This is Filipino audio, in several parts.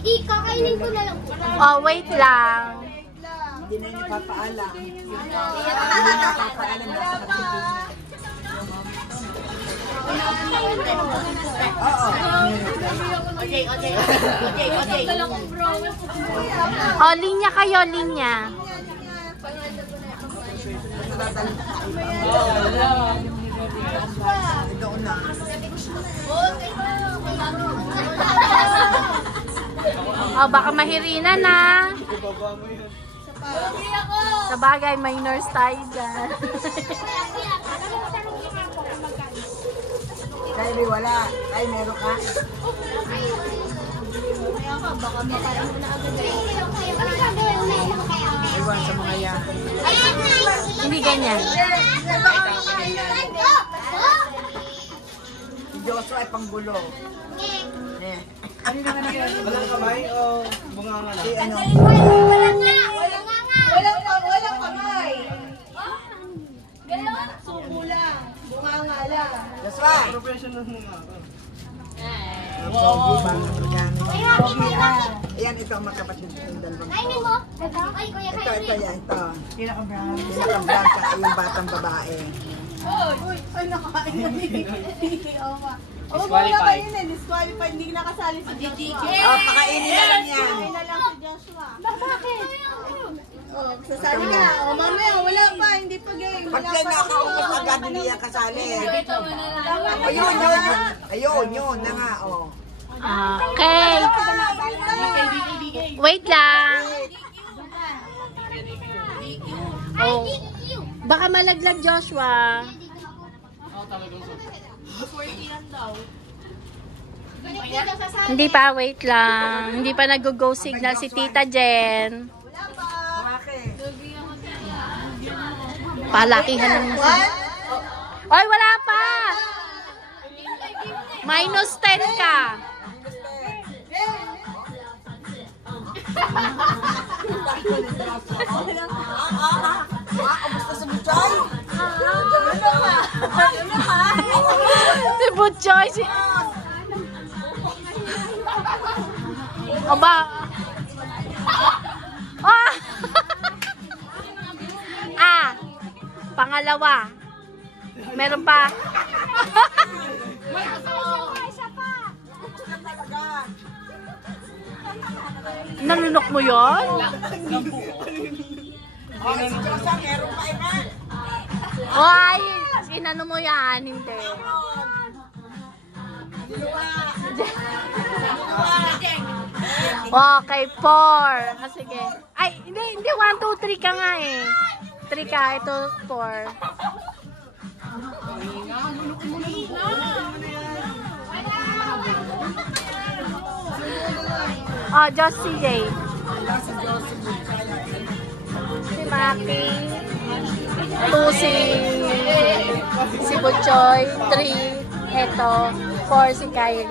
Hindi, kakainin ko na lang. Oh, wait lang. Hindi na yung papaalam. Hindi na yung papaalam na sa pagpipili. Oo. Okay. Oh, linya kayo, linya. Doon na. Oh, baka mahirina na. Sa bagay, minors tayo dyan. Kaya wala. Kaya meron ka. Iwan sa mga yan. Hindi ganyan. Si Joshua ay panggulo. Ano na nga nangyari? Walang kamay o bunganga na? Si ano? Walang kamay. Ganon, suko lang. Bunganga lang. Joshua! Professional mga ako. Ayan, ito ang magkapatid ng dalawang. Kainin mo? Ay, kuya, Ito, kainin mo. ito. Pinaka-brown ka, yung batang babae. Ay, nakain na Oh, wala kayo na. Disqualified. Hindi nakasali si Joshua. Oh, pakainin na lang yan. Kain na lang si Joshua. Bakit? Oh, sasali ka na. Oh, mamaya, wala pa. Hindi pa game. Pag Wala yan pa. nakakaupos agad, hindi yan kasali. Ayun, yun na nga, oh. Okay. Wait lang. Oh. Baka malaglag, Joshua. Hindi pa, wait lang. Hindi pa nag-go signal si Tita Jen. Palakihan ng Oy, wala pa! Minus 10 ka. Kamusta sa Bichay? Si Butchoy. Aba. Ah! Pangalawa. Meron pa. Nanunok mo yun? Si Joshua, meron pa iba. Ay, inano mo yan? Hindi. Okay, 4. Sige. Ay, hindi. 1, 2, 3 ka nga eh. 3 ka. Ito, 4. Oh, just CJ. Si Maki. 2 si Butchoy. 3. Ito. 4 si Kylie.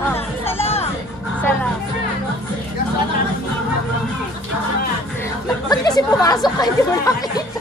Oh. Sarap. Ba't kasi pumasok ka? Hindi mo nakita.